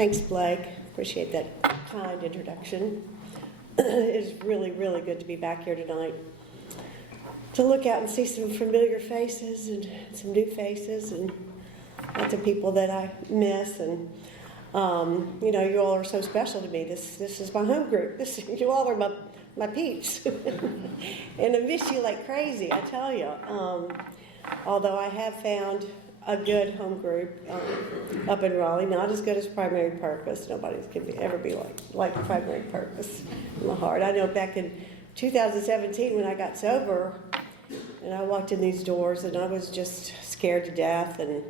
Thanks, Blake. Appreciate that kind introduction. It's really, really good to be back here tonight. To look out and see some familiar faces and some new faces and lots of people that I miss. And, you all are so special to me. This is my home group. You all are my peeps. And I miss you like crazy, I tell you. Although I have found a good home group up in Raleigh, not as good as Primary Purpose. Nobody can ever be like Primary Purpose in my heart. I know back in 2017 when I got sober and I walked in these doors and I was just scared to death and,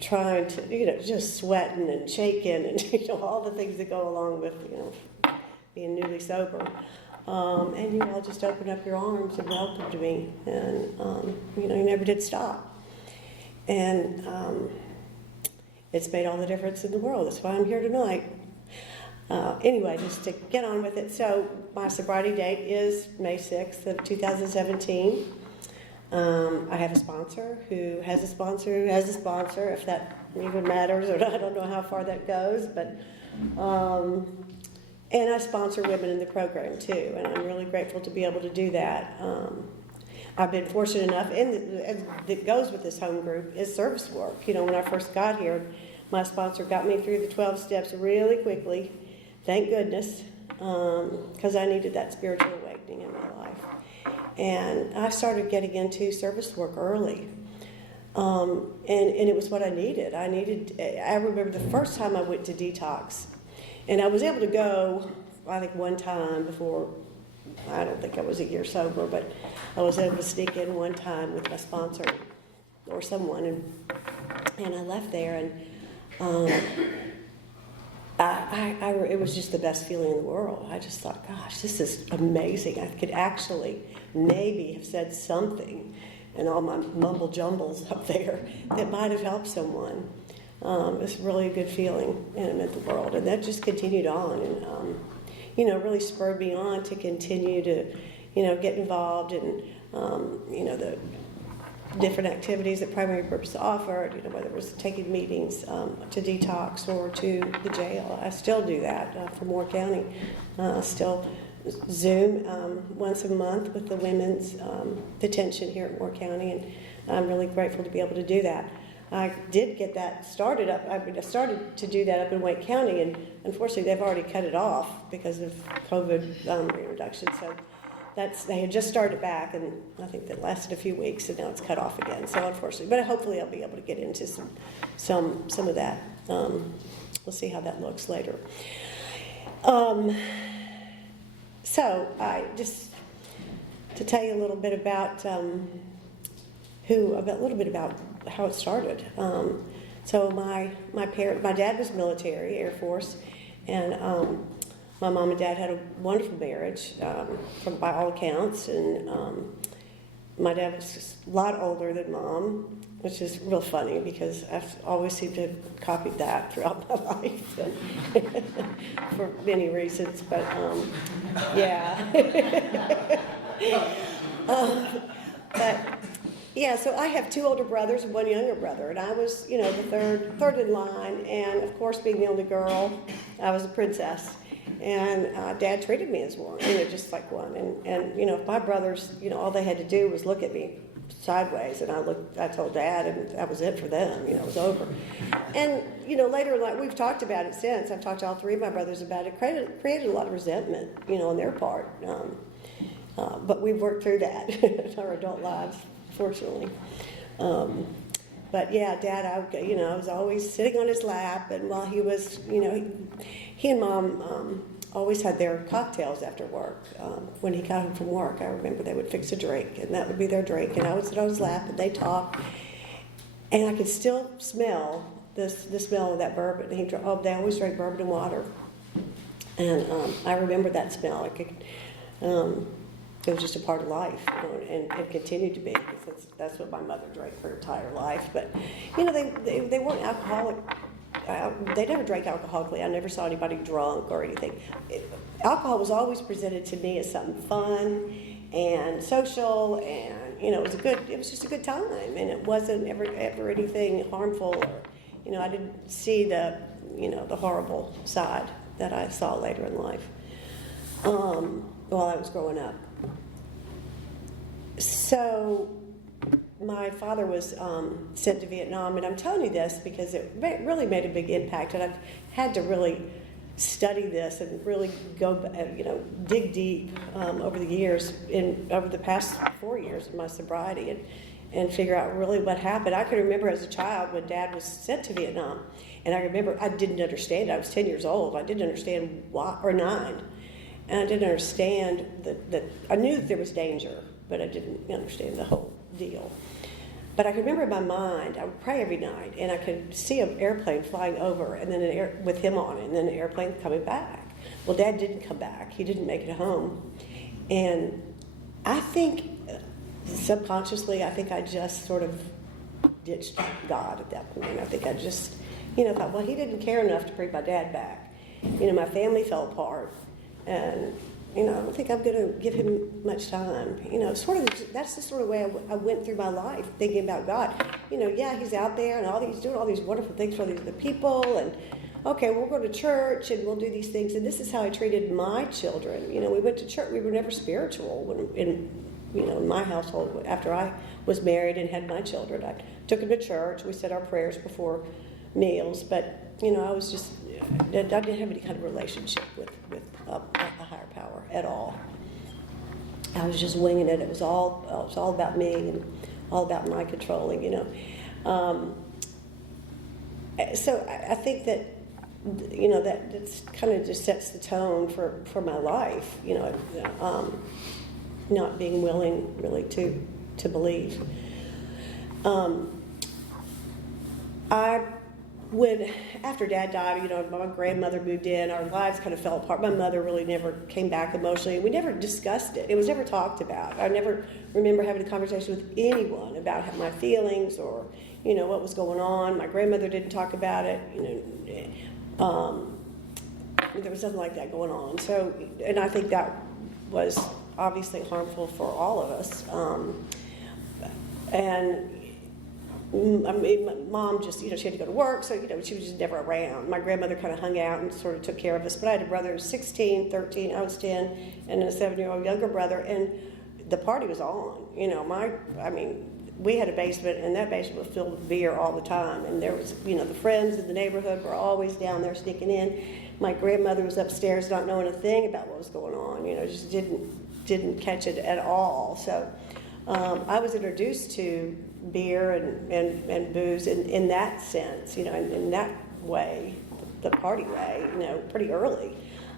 trying to, just sweating and shaking and, all the things that go along with, being newly sober. And you all just opened up your arms and welcomed me, and you never did stop. And it's made all the difference in the world. That's why I'm here tonight. Anyway, just to get on with it. So my sobriety date is May 6th of 2017. I have a sponsor who has a sponsor who has a sponsor, if that even matters, or I don't know how far that goes, but. And I sponsor women in the program too, and I'm really grateful to be able to do that. I've been fortunate enough, and that goes with this home group, is service work. When I first got here, my sponsor got me through the 12 steps really quickly, thank goodness, because I needed that spiritual awakening in my life. And I started getting into service work early, and it was what I needed. I remember the first time I went to detox. And I was able to go, I think, one time before, I don't think I was a year sober, but I was able to sneak in one time with my sponsor or someone, and I left there, and it was just the best feeling in the world. I just thought, gosh, this is amazing. I could actually maybe have said something and all my mumble jumbles up there that might have helped someone. It was really a good feeling, and it meant the world. And that just continued on, and really spurred me on to continue to, get involved in, the different activities that Primary Purpose offered. Whether it was taking meetings to detox or to the jail. I still do that for Moore County. Still Zoom once a month with the women's detention here at Moore County, and I'm really grateful to be able to do that. I did get that started up. I started to do that up in Wake County, and unfortunately they've already cut it off because of COVID reintroduction. So they had just started back, and I think that lasted a few weeks, and now it's cut off again. So unfortunately, but hopefully I'll be able to get into some of that. We'll see how that looks later. So I just to tell you a little bit about a little bit about how it started. So my dad was military, Air Force, and my mom and dad had a wonderful marriage, by all accounts. And my dad was a lot older than mom, which is real funny because I've always seemed to have copied that throughout my life, for many reasons. But yeah. But yeah, so I have two older brothers and one younger brother, and I was, the third in line, and of course, being the only girl, I was a princess, and Dad treated me as one, just like one, and my brothers, all they had to do was look at me sideways, and I told Dad, and that was it for them, it was over. And, later in life, we've talked about it since, I've talked to all three of my brothers about it, created a lot of resentment, on their part, but we've worked through that in our adult lives. Fortunately. But yeah, Dad, I was always sitting on his lap, and while he was, he and Mom always had their cocktails after work. When he got home from work, I remember they would fix a drink, and that would be their drink, and I would sit on his lap, and they'd talk, and I could still smell the smell of that bourbon. They always drank bourbon and water, and I remember that smell. It was just a part of life, and continued to be, because that's what my mother drank her entire life. But, they weren't alcoholic. They never drank alcoholically. I never saw anybody drunk or anything. Alcohol was always presented to me as something fun and social, and it was just a good time, and it wasn't ever anything harmful or I didn't see the horrible side that I saw later in life while I was growing up. So my father was sent to Vietnam, and I'm telling you this because it really made a big impact, and I've had to really study this and really go, dig deep over the years, over the past 4 years of my sobriety, and figure out really what happened. I can remember as a child when Dad was sent to Vietnam, and I remember I didn't understand. I was 10 years old. I didn't understand why, or 9, and I didn't understand that I knew that there was danger, but I didn't understand the whole deal. But I could remember in my mind, I would pray every night, and I could see an airplane flying over, and then with him on it, and then an airplane coming back. Well, Dad didn't come back. He didn't make it home. And I think, subconsciously, I think I just sort of ditched God at that point. I think I just, thought, well, he didn't care enough to bring my dad back. My family fell apart, and I don't think I'm going to give him much time. That's the sort of way I went through my life, thinking about God. Yeah, he's out there and he's doing all these wonderful things for the people, and okay, we'll go to church and we'll do these things. And this is how I treated my children. We went to church. We were never spiritual in my household. After I was married and had my children, I took them to church. We said our prayers before meals, but I was just, I didn't have any kind of relationship with a higher power at all. I was just winging it. It was all about me and all about my controlling, So I think that, that's kind of just sets the tone for my life, not being willing really to believe. After Dad died, my grandmother moved in, our lives kind of fell apart. My mother really never came back emotionally. We never discussed it. It was never talked about. I never remember having a conversation with anyone about my feelings or, what was going on. My grandmother didn't talk about it. There was nothing like that going on. So, and I think that was obviously harmful for all of us. My mom just, she had to go to work, so, she was just never around. My grandmother kind of hung out and sort of took care of us. But I had a brother who was 16, 13, I was 10, and a 7-year-old younger brother, and the party was on. We had a basement, and that basement was filled with beer all the time. And there was, the friends in the neighborhood were always down there sneaking in. My grandmother was upstairs not knowing a thing about what was going on, just didn't catch it at all. So I was introduced to beer and booze in that sense, in that way, the party way, pretty early.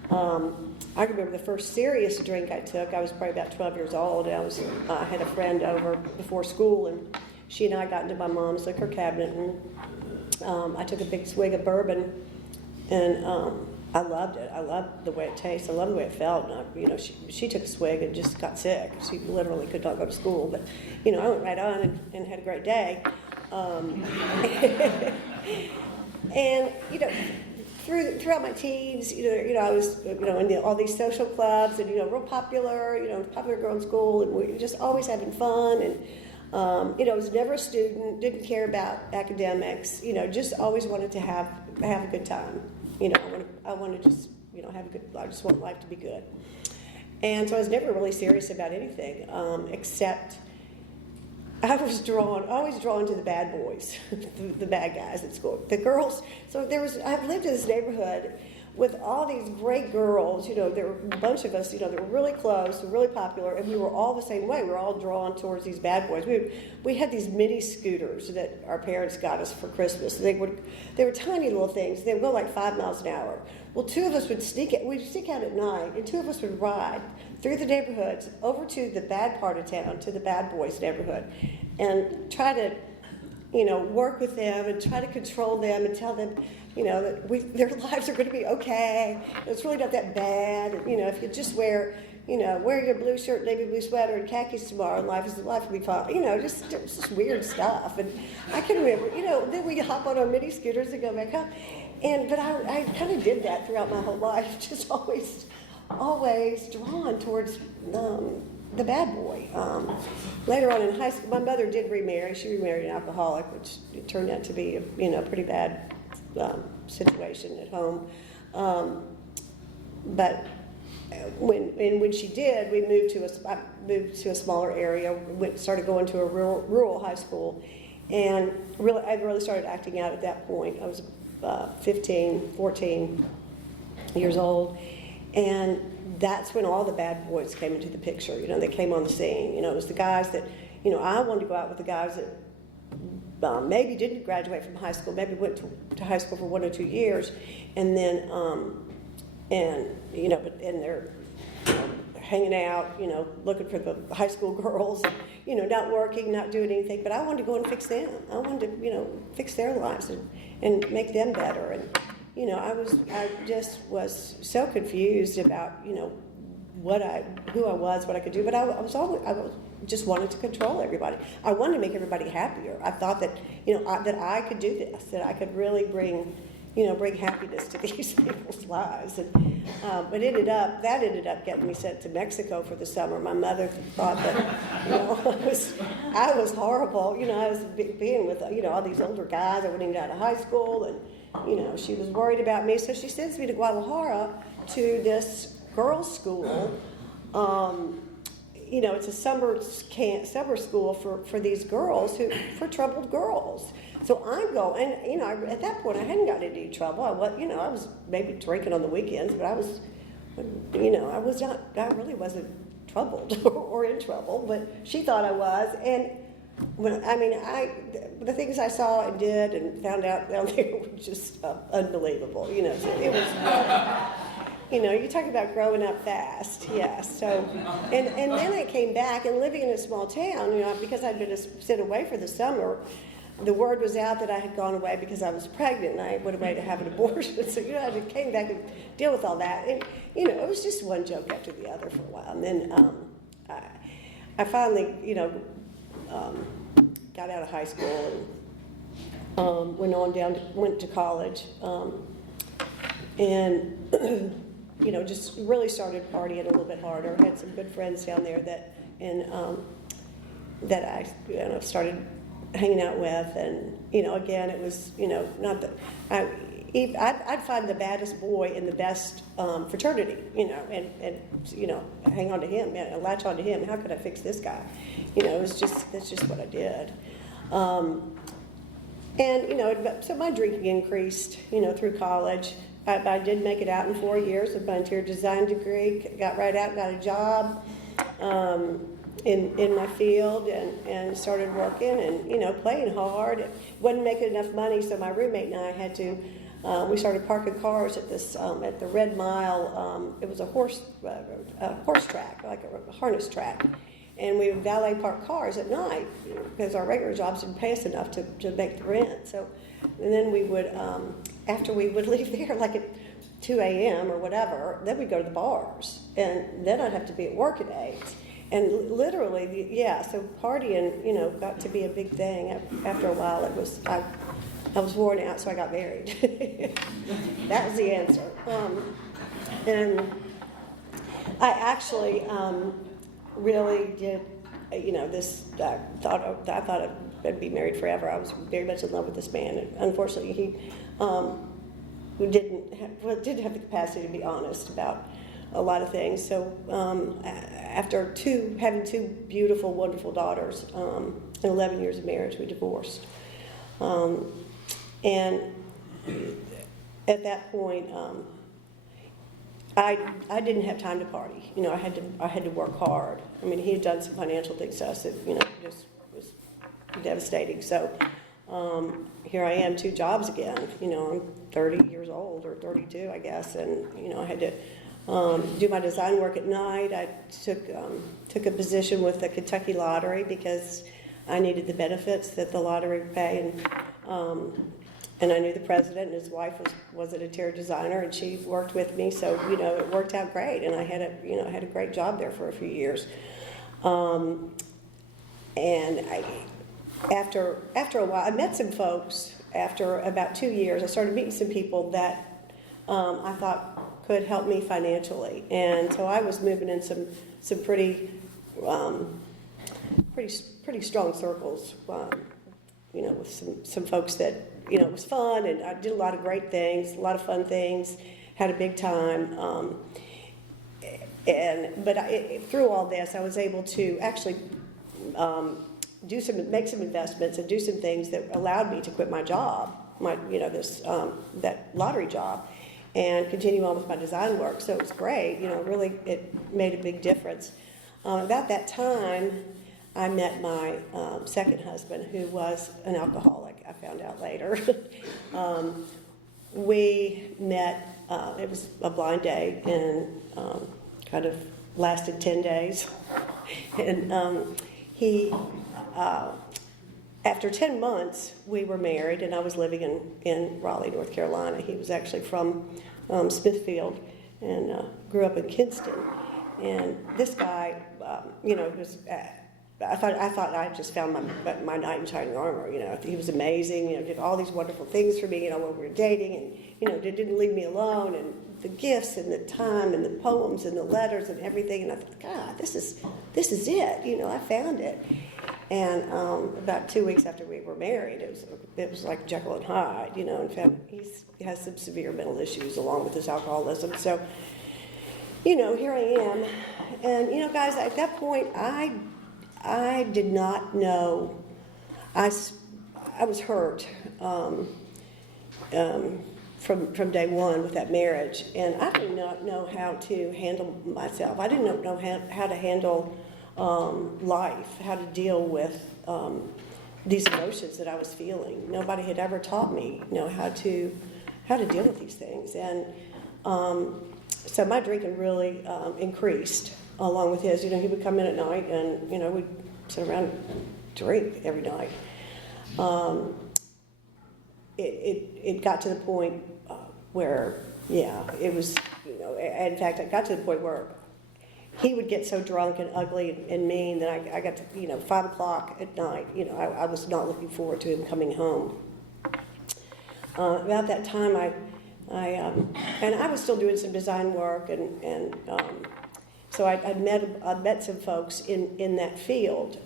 I remember the first serious drink I took. I was probably about 12 years old. And I had a friend over before school, and she and I got into my mom's liquor cabinet, and I took a big swig of bourbon, and I loved it. I loved the way it tasted. I loved the way it felt. And she took a swig and just got sick. She literally could not go to school. But I went right on and had a great day. And throughout my teens, I was in all these social clubs and real popular, popular girl in school, and we were just always having fun. And I was never a student, didn't care about academics. Just always wanted to have a good time. I want to just, have a good, I just want life to be good. And so I was never really serious about anything, except I was always drawn to the bad boys, the bad guys at school. The girls, I've lived in this neighborhood with all these great girls, there were a bunch of us, that were really close, really popular, and we were all the same way. We were all drawn towards these bad boys. We had these mini scooters that our parents got us for Christmas. They were tiny little things. They would go like 5 miles an hour. Well, 2 of us would sneak out at night, and 2 of us would ride through the neighborhoods over to the bad part of town, to the bad boys' neighborhood, and try to, work with them and try to control them and tell them, that their lives are going to be okay. It's really not that bad. And, if you just wear your blue shirt, navy blue sweater, and khakis tomorrow, and life will be fine. Just weird stuff. And I can remember, then we hop on our mini scooters and go back home. But I kind of did that throughout my whole life, just always drawn towards the bad boy. Later on in high school, my mother did remarry. She remarried an alcoholic, which it turned out to be a pretty bad situation at home. But when she did, I moved to a smaller area. Started going to a rural high school, and I really started acting out at that point. I was 15, 14 years old, and that's when all the bad boys came into the picture. They came on the scene. It was the guys that, I wanted to go out with the guys that maybe didn't graduate from high school, maybe went to high school for 1 or 2 years, and then but they're hanging out, looking for the high school girls, not working, not doing anything. But I wanted to go and fix them. I wanted to, fix their lives and make them better. And I just was so confused about, who I was, what I could do. But I just wanted to control everybody. I wanted to make everybody happier. I thought that, that I could do this, that I could really bring happiness to these people's lives. And but that ended up getting me sent to Mexico for the summer. My mother thought that, I was horrible. I was being with, all these older guys. I wouldn't even get out of high school, and, she was worried about me. So she sends me to Guadalajara to this girls' school. It's a summer school for these girls for troubled girls. So I'm going, and at that point I hadn't gotten into any trouble. I was maybe drinking on the weekends, but I really wasn't troubled or in trouble. But she thought I was, and the things I saw and did and found out down there were just unbelievable. So it was. You talk about growing up fast, yes. So, and then I came back and living in a small town, because I'd been sent away for the summer. The word was out that I had gone away because I was pregnant and I went away to have an abortion. So, I came back and deal with all that. And, it was just one joke after the other for a while. And then I finally, got out of high school and went to college. And, just really started partying a little bit harder. I had some good friends down there that I started hanging out with, and again it was not that I'd find the baddest boy in the best fraternity, and hang on to him, latch on to him. How could I fix this guy? That's just what I did. So my drinking increased, through college. I did make it out in 4 years with my interior design degree. Got right out, got a job in my field, and started working and playing hard. Wasn't making enough money, so my roommate and I had to. We started parking cars at this at the Red Mile. It was a horse track, like a harness track, and we would valet park cars at night because our regular jobs didn't pay us enough to make the rent. So, and then we would. After we would leave there, like at 2 a.m. or whatever, then we'd go to the bars. And then I'd have to be at work at 8. And literally, so partying, got to be a big thing. After a while, I was worn out, so I got married. That was the answer. And I actually really did, I thought I'd be married forever. I was very much in love with this man. And unfortunately, he didn't have the capacity to be honest about a lot of things. So after having two beautiful, wonderful daughters, and 11 years of marriage, we divorced. And at that point, I didn't have time to party. I had to work hard. He had done some financial things to us that just was devastating. So here I am, 2 jobs again. I'm 30 years old, or 32, I guess, and I had to do my design work at night. I took a position with the Kentucky Lottery because I needed the benefits that the lottery would pay, and I knew the president, and his wife was an interior designer, and she worked with me, so it worked out great, and I had a great job there for a few years, and after a while, I met some folks. After about 2 years, I started meeting some people that I thought could help me financially, and so I was moving in some pretty pretty strong circles, with some folks that, it was fun, and I did a lot of great things, a lot of fun things, had a big time. Through all this, I was able to actually make some investments and do some things that allowed me to quit my job, that lottery job, and continue on with my design work. So it was great. Really, it made a big difference. About that time, I met my second husband, who was an alcoholic. I found out later. We met. It was a blind date, and kind of lasted 10 days. And he, after 10 months, we were married, and I was living in Raleigh, North Carolina. He was actually from Smithfield and grew up in Kinston. And this guy, was. I thought I just found my knight in shining armor. He was amazing. Did all these wonderful things for me. When we were dating, and didn't leave me alone. And the gifts and the time and the poems and the letters and everything. And I thought, God, this is it. I found it. And about 2 weeks after we were married, it was like Jekyll and Hyde. And found he has some severe mental issues along with his alcoholism. So, here I am. And guys, at that point, I did not know. I was hurt from day one with that marriage, and I did not know how to handle myself. I didn't know how to handle life, how to deal with these emotions that I was feeling. Nobody had ever taught me, how to deal with these things, and so my drinking really increased along with his. He would come in at night, and we'd sit around and drink every night. It got to the point where, it was, in fact, it got to the point where he would get so drunk and ugly and mean that I got to, 5 o'clock at night, I was not looking forward to him coming home. About that time, and I was still doing some design work, and so I'd met some folks in that field.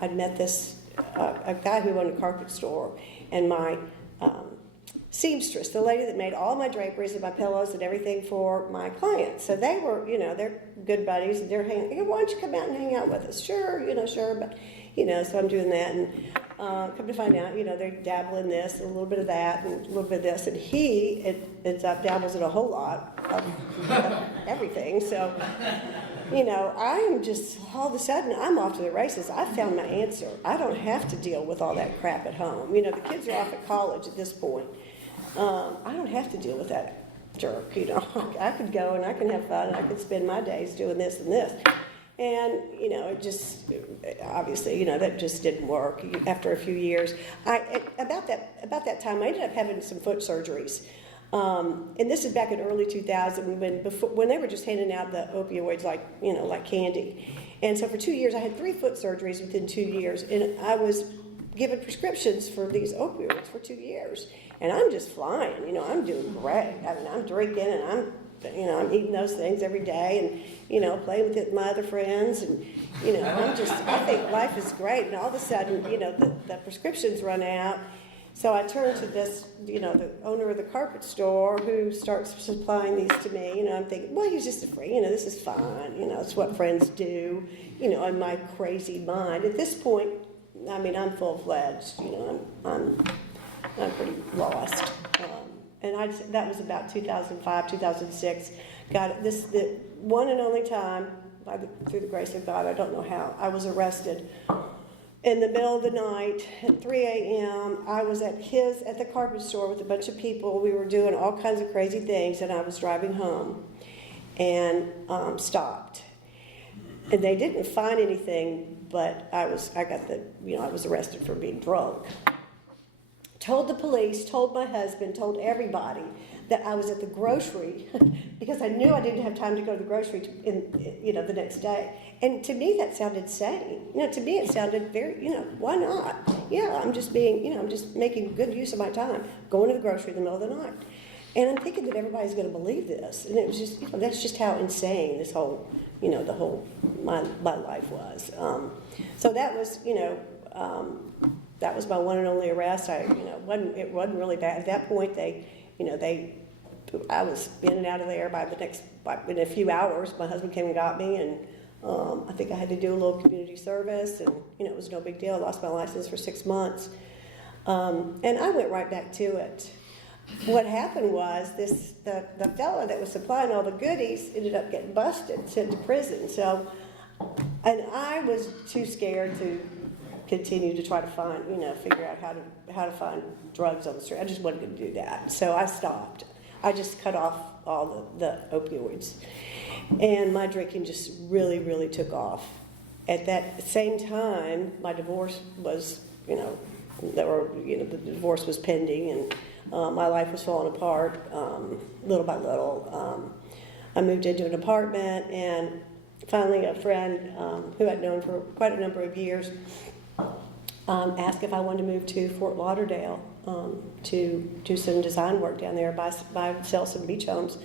I'd met a guy who owned a carpet store, and my seamstress, the lady that made all my draperies and my pillows and everything for my clients. So they were, they're good buddies, and they're hanging. Why don't you come out and hang out with us? Sure, sure, but so I'm doing that, and come to find out, they dabble in this, and a little bit of that, and a little bit of this, and he dabbles in a whole lot of everything. So, I'm just, all of a sudden, I'm off to the races. I found my answer. I don't have to deal with all that crap at home. The kids are off at college at this point. I don't have to deal with that jerk, I could go and I can have fun, and I could spend my days doing this and this. And, it just, obviously, that just didn't work. After a few years, about that time, I ended up having some foot surgeries. And this is back in early 2000 when they were just handing out the opioids like candy. And so for 2 years, I had 3 foot surgeries within 2 years, and I was given prescriptions for these opioids for 2 years. And I'm just flying, I'm doing great. I mean, I'm drinking, and I'm eating those things every day, and, playing with my other friends, and, I think life is great. And all of a sudden, the prescriptions run out. So I turned to this, the owner of the carpet store, who starts supplying these to me. I'm thinking, well, he's just a friend. This is fine. It's what friends do. In my crazy mind. At this point, I mean, I'm full-fledged. I'm pretty lost. And that was about 2005, 2006. God, the one and only time, through the grace of God, I don't know how, I was arrested. In the middle of the night, at 3 a.m., I was at the carpet store with a bunch of people. We were doing all kinds of crazy things, and I was driving home, and stopped. And they didn't find anything, but I was arrested for being drunk. Told the police, told my husband, told everybody that I was at the grocery because I knew I didn't have time to go to the grocery the next day. And to me, that sounded sane. To me, it sounded very, why not? Yeah, I'm just being, I'm just making good use of my time, going to the grocery in the middle of the night. And I'm thinking that everybody's going to believe this. And it was just, that's just how insane this whole the whole, my life was. So that was, that was my one and only arrest. It wasn't really bad. At that point, I was in and out of there in a few hours. My husband came and got me, and I think I had to do a little community service, and it was no big deal. I lost my license for 6 months, and I went right back to it. What happened was the fella that was supplying all the goodies ended up getting busted, sent to prison. So, and I was too scared to continue to try to find, figure out how to find drugs on the street. I just wasn't going to do that. So I stopped. I just cut off all the opioids. And my drinking just really, really took off. At that same time, my divorce was, the divorce was pending, and my life was falling apart little by little. I moved into an apartment, and finally a friend who I'd known for quite a number of years asked if I wanted to move to Fort Lauderdale to do some design work down there, sell some beach homes. I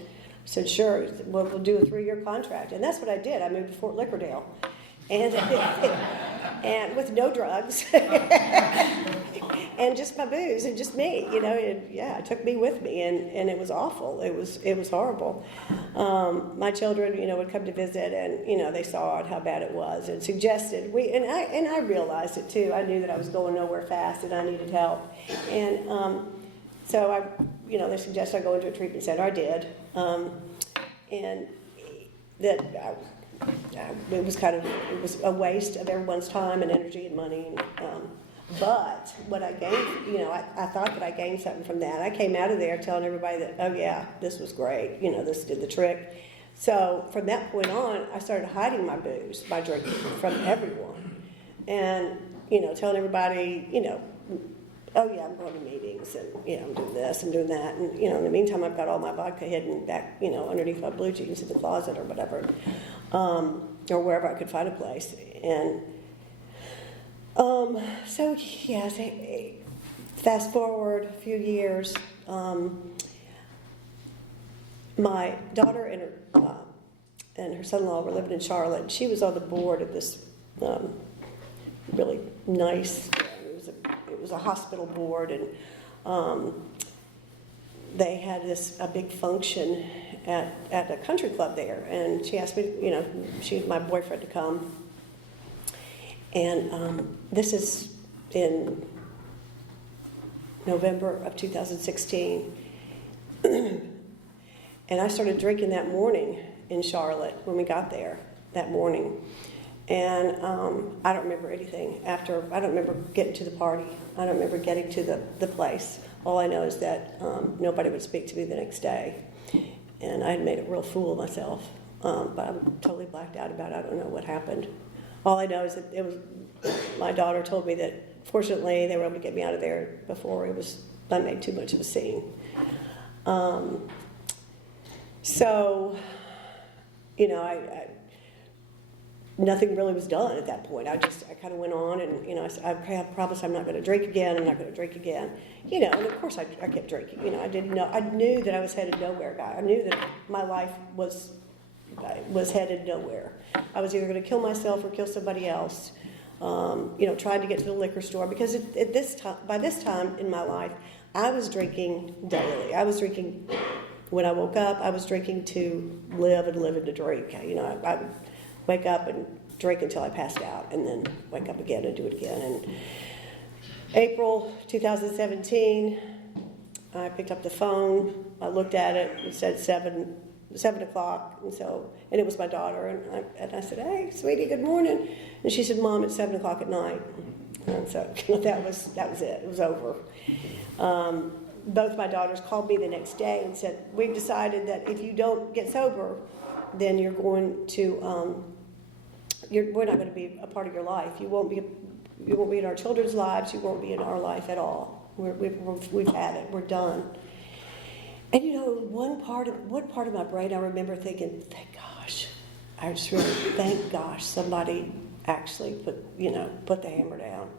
said, sure, we'll do a 3-year contract. And that's what I did. I moved to Fort Lickerdale. And, and with no drugs. And just my booze and just me, and yeah, it took me with me, and it was awful. It was horrible. My children, would come to visit, and they saw it, how bad it was, and suggested and I realized it too. I knew that I was going nowhere fast, and I needed help, and so they suggested I go into a treatment center. I did, and that. It was a waste of everyone's time and energy and money. But what I gained, I thought that I gained something from that. I came out of there telling everybody that, oh yeah, this was great. This did the trick. So from that point on, I started hiding my booze, my drinking from everyone. And, telling everybody, oh yeah, I'm going to meetings, and, I'm doing this, I'm doing that. And, in the meantime, I've got all my vodka hidden back, underneath my blue jeans in the closet or whatever. Or wherever I could find a place. And so, yes, fast forward a few years, my daughter and her son-in-law were living in Charlotte. She was on the board of this really nice, it was a hospital board, and they had a big function at a country club there, and she asked me, my boyfriend to come. And this is in November of 2016. And I started drinking that morning in Charlotte when we got there that morning. And I don't remember anything after. I don't remember getting to the party. I don't remember getting to the place. All I know is that nobody would speak to me the next day. And I had made a real fool of myself. But I'm totally blacked out about it. I don't know what happened. All I know is that my daughter told me that fortunately they were able to get me out of there before I made too much of a scene. So, nothing really was done at that point. I kind of went on, and I said, okay, I promise I'm not going to drink again. I'm not going to drink again. And of course I kept drinking. I knew that I was headed nowhere, guy. I knew that my life was headed nowhere. I was either going to kill myself or kill somebody else. Trying to get to the liquor store, because by this time in my life, I was drinking daily. I was drinking when I woke up. I was drinking to live and live and to drink. I would wake up and drink until I passed out, and then wake up again and do it again. And April 2017, I picked up the phone. I looked at it. It said 7 o'clock, and it was my daughter, and I said, "Hey, sweetie, good morning." And she said, "Mom, it's 7 o'clock at night." And so that was it. It was over. Both my daughters called me the next day and said, "We've decided that if you don't get sober, then you're going to we're not going to be a part of your life. You won't be in our children's lives. You won't be in our life at all. We've had it. We're done." And one part of my brain, I remember thinking, thank gosh, somebody actually put the hammer down.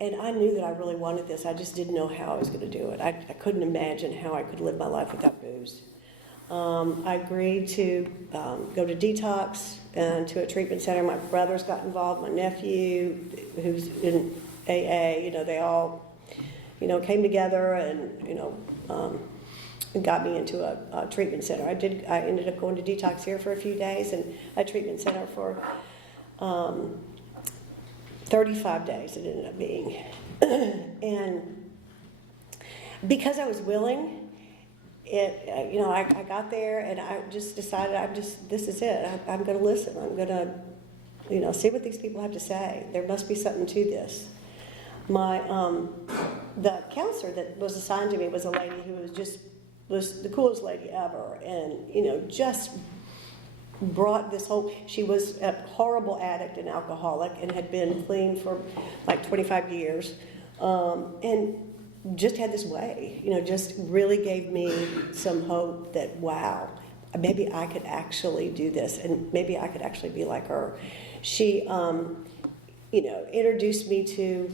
And I knew that I really wanted this. I just didn't know how I was going to do it. I couldn't imagine how I could live my life without booze. I agreed to go to detox and to a treatment center. My brothers got involved, my nephew, who's in AA, they all, came together and, and got me into a treatment center. I ended up going to detox here for a few days and a treatment center for 35 days it ended up being. And because I was willing, I got there and I just decided this is it. I'm going to listen. I'm going to, see what these people have to say. There must be something to this. The counselor that was assigned to me was a lady who was the coolest lady ever, and just brought this whole. She was a horrible addict and alcoholic and had been clean for like 25 years, and just had this way, just really gave me some hope that, wow, maybe I could actually do this and maybe I could actually be like her. She, introduced me to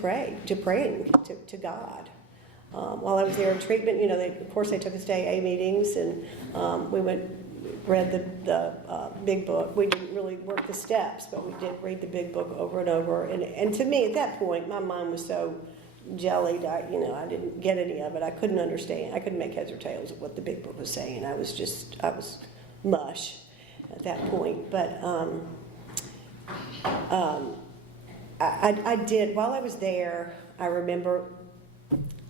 praying to God. While I was there in treatment, of course they took us to AA meetings and we read the big book. We didn't really work the steps, but we did read the big book over and over. And to me, at that point, my mind was so jellied, I didn't get any of it. I couldn't understand. I couldn't make heads or tails of what the big book was saying. I was mush at that point. But I did, while I was there, I remember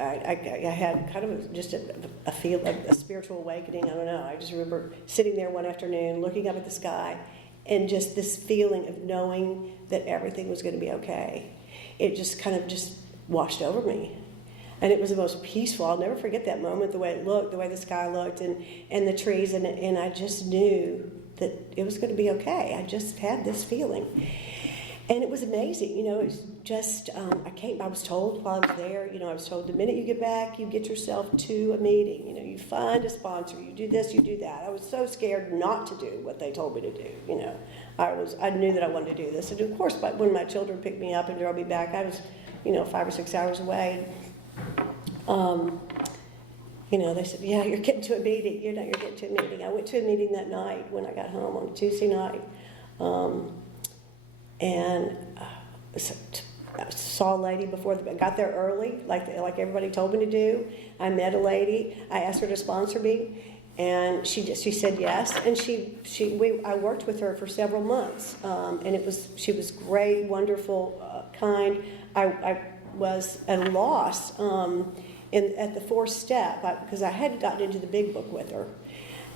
I had kind of just a feel, like a spiritual awakening. I don't know. I just remember sitting there one afternoon, looking up at the sky, and just this feeling of knowing that everything was going to be okay. It just kind of just washed over me. And it was the most peaceful. I'll never forget that moment, the way it looked, the way the sky looked, and the trees, and I just knew that it was going to be okay. I just had this feeling. And it was amazing, it was just, I was told while I was there, I was told the minute you get back, you get yourself to a meeting, you find a sponsor, you do this, you do that. I was so scared not to do what they told me to do, I knew that I wanted to do this. And of course, when my children picked me up and drove me back, I was, 5 or 6 hours away. They said, yeah, you're getting to a meeting, you're getting to a meeting. I went to a meeting that night when I got home on Tuesday night. And I saw a lady I got there early, like everybody told me to do. I met a lady. I asked her to sponsor me, and she said yes. And I worked with her for several months, and she was great, wonderful, kind. I was at a loss at the fourth step because I hadn't gotten into the big book with her.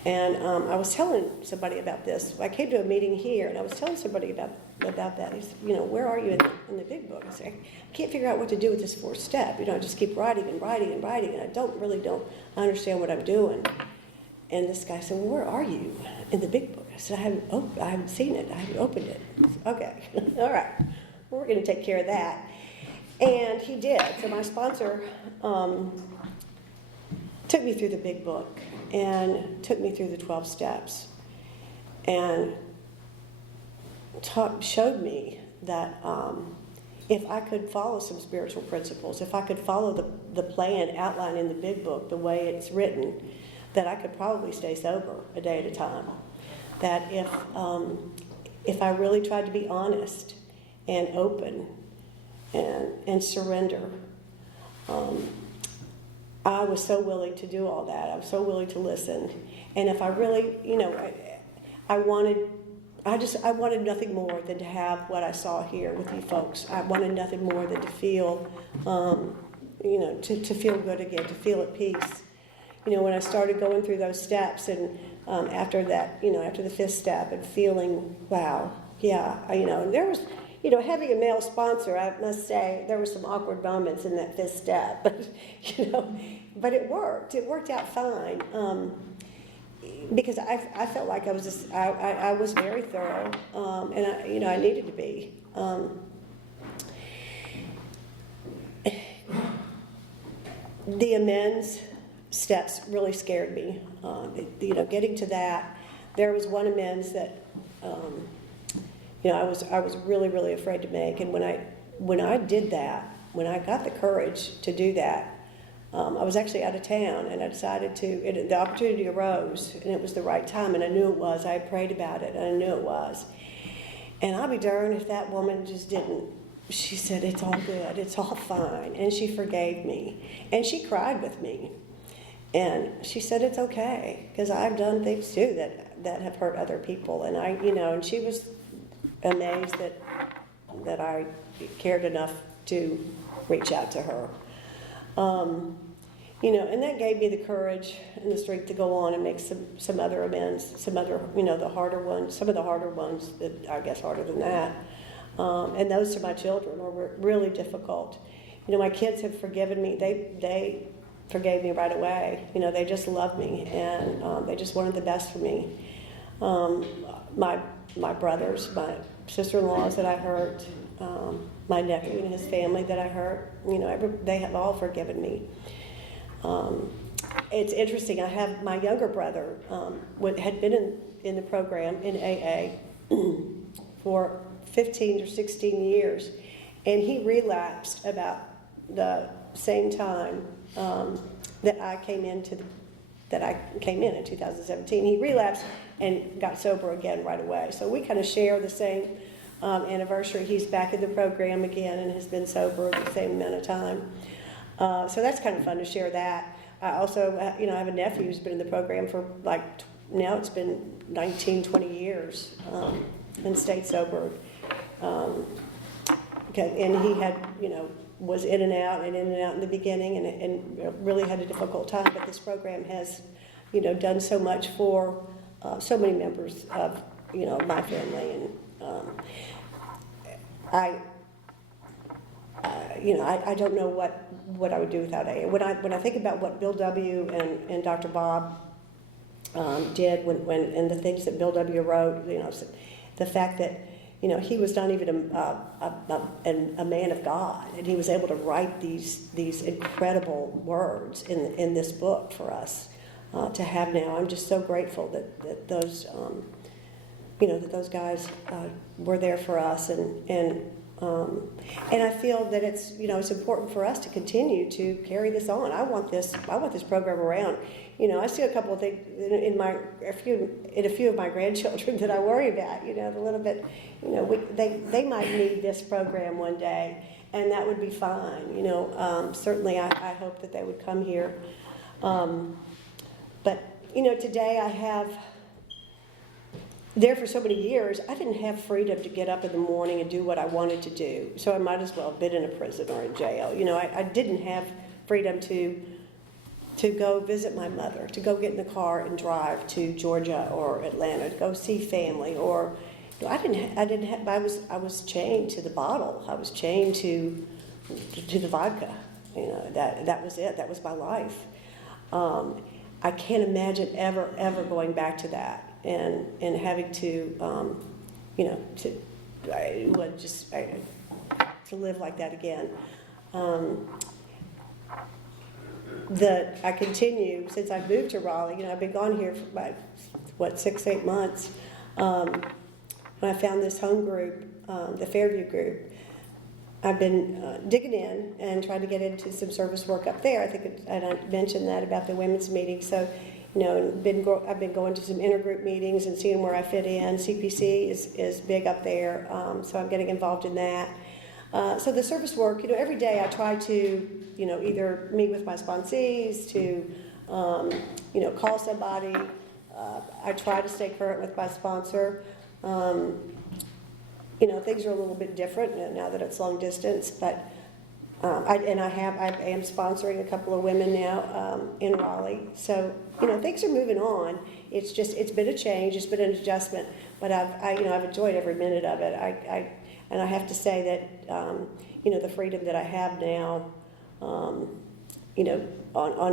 And I was telling somebody about this. I came to a meeting here, and I was telling somebody about that. He said, where are you in the big book? I said, I can't figure out what to do with this fourth step. I just keep writing and writing and writing, and I don't understand what I'm doing. And this guy said, well, where are you in the big book? I said, I haven't seen it. I haven't opened it. I said, okay, all right. Well, we're going to take care of that. And he did. So my sponsor took me through the big book and took me through the 12 steps and showed me that if I could follow some spiritual principles, if I could follow the plan outlined in the big book the way it's written, that I could probably stay sober a day at a time. That if I really tried to be honest and open and surrender, I was so willing to do all that. I was so willing to listen. And if I really, I wanted nothing more than to have what I saw here with you folks. I wanted nothing more than to feel, to feel good again, to feel at peace. When I started going through those steps, and after that, after the fifth step, and feeling, wow, yeah, and there was, having a male sponsor, I must say, there were some awkward moments in that fifth step, but, but it worked. It worked out fine. Because I felt like I was very thorough, and I needed to be. The amends steps really scared me. Getting to that, there was one amends that I was really, really afraid to make, and when I did that, when I got the courage to do that, I was actually out of town, and I decided the opportunity arose, and it was the right time, and I knew it was. I had prayed about it, and I knew it was. And I'll be darned if that woman just didn't. She said, it's all good, it's all fine, and she forgave me. And she cried with me. And she said, it's okay, because I've done things too that have hurt other people. And and she was amazed that I cared enough to reach out to her. And that gave me the courage and the strength to go on and make some other amends, some of the harder ones that I guess harder than that. And those to my children were really difficult. My kids have forgiven me. They forgave me right away. They just love me, and they just wanted the best for me. My brothers, my sister-in-laws that I hurt, my nephew and his family that I hurt, they have all forgiven me. It's interesting. I have my younger brother had been in the program in AA for 15 or 16 years, and he relapsed about the same time that I came in in 2017. He relapsed and got sober again right away. So we kind of share the same anniversary. He's back in the program again and has been sober the same amount of time. So that's kind of fun to share that. I also, I have a nephew who's been in the program for now it's been 19, 20 years and stayed sober. And he had, was in and out in the beginning and really had a difficult time. But this program has, done so much for so many members of, my family. And I don't know what I would do without AA. When I think about what Bill W. and Dr. Bob did and the things that Bill W. wrote, the fact that he was not even a man of God, and he was able to write these incredible words in this book for us to have now. I'm just so grateful that those that those guys were there for us, and I feel that it's it's important for us to continue to carry this on. I want this program around. I see a couple of things in a few of my grandchildren that I worry about. A little bit. They might need this program one day, and that would be fine. Certainly I hope that they would come here. But today I have. There for so many years, I didn't have freedom to get up in the morning and do what I wanted to do. So I might as well have been in a prison or in jail. I didn't have freedom to go visit my mother, to go get in the car and drive to Georgia or Atlanta, to go see family, or I was chained to the bottle. I was chained to the vodka. That was it. That was my life. I can't imagine ever going back to that. And having to, to live like that again. I continue, since I've moved to Raleigh, I've been gone here for about, 6-8 months. When I found this home group, the Fairview group, I've been digging in and trying to get into some service work up there. I mentioned that about the women's meeting. So, I've been going to some intergroup meetings and seeing where I fit in. CPC is big up there, so I'm getting involved in that. So the service work, every day I try to, either meet with my sponsees, to, call somebody. I try to stay current with my sponsor. Things are a little bit different now that it's long distance, but I am sponsoring a couple of women now in Raleigh. So things are moving on. It's been a change. It's been an adjustment, but I've enjoyed every minute of it. I have to say that the freedom that I have now, on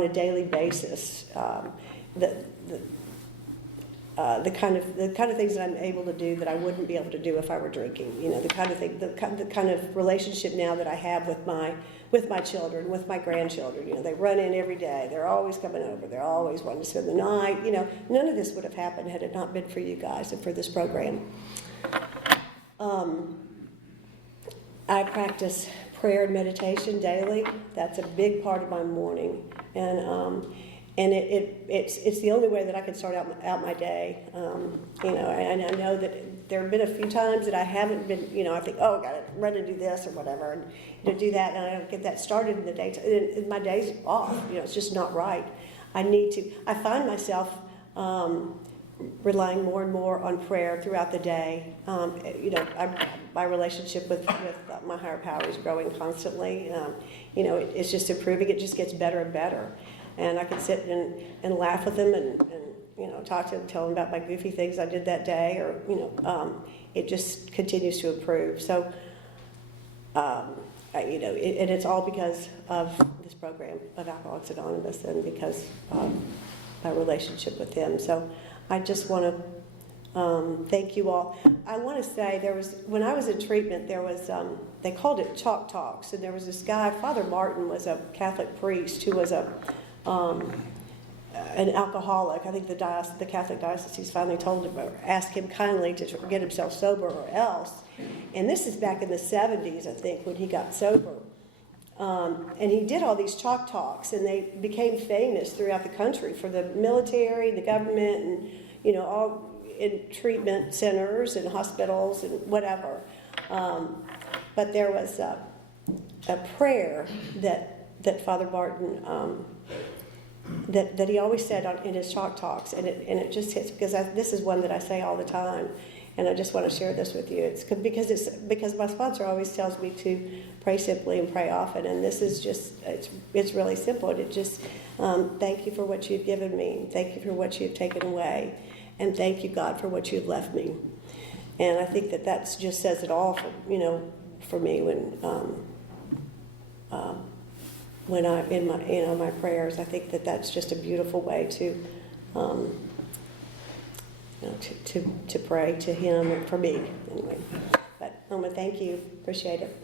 a daily basis, the kind of things that I'm able to do that I wouldn't be able to do if I were drinking. The kind of relationship now that I have with my children, with my grandchildren. They run in every day. They're always coming over. They're always wanting to spend the night. None of this would have happened had it not been for you guys and for this program. I practice prayer and meditation daily. That's a big part of my morning. And it's the only way that I can start out my day. You know, and I know that there have been a few times that I haven't been, you know, I think, oh, I gotta run and do this or whatever, and you know, do that, and I don't get that started in the daytime. And my day's off. You know, it's just not right. I find myself relying more and more on prayer throughout the day. You know, my relationship with my higher power is growing constantly. You know, it's just improving. It just gets better and better. And I can sit and laugh with them and you know, talk to them, tell them about my goofy things I did that day, or you know, it just continues to improve. So, you know, and it's all because of this program of Alcoholics Anonymous, and because of my relationship with them. So, I just want to thank you all. I want to say when I was in treatment, there was they called it Chalk Talks, and there was this guy, Father Martin, was a Catholic priest who was an alcoholic. I think the Catholic diocese finally told him, or asked him kindly to get himself sober or else. And this is back in the 70s, I think, when he got sober. And he did all these chalk talks, and they became famous throughout the country for the military, the government, and you know, all in treatment centers and hospitals and whatever. But there was a prayer that Father Martin that he always said in his chalk talks, and it just hits, because this is one that I say all the time, and I just want to share this with you. It's because my sponsor always tells me to pray simply and pray often, and this is just it's really simple. And it just thank you for what you've given me, thank you for what you've taken away, and thank you, God, for what you've left me. And I think that just says it all for me when I in my my prayers. I think that's just a beautiful way to to pray to Him, and for me anyway. But thank you, appreciate it.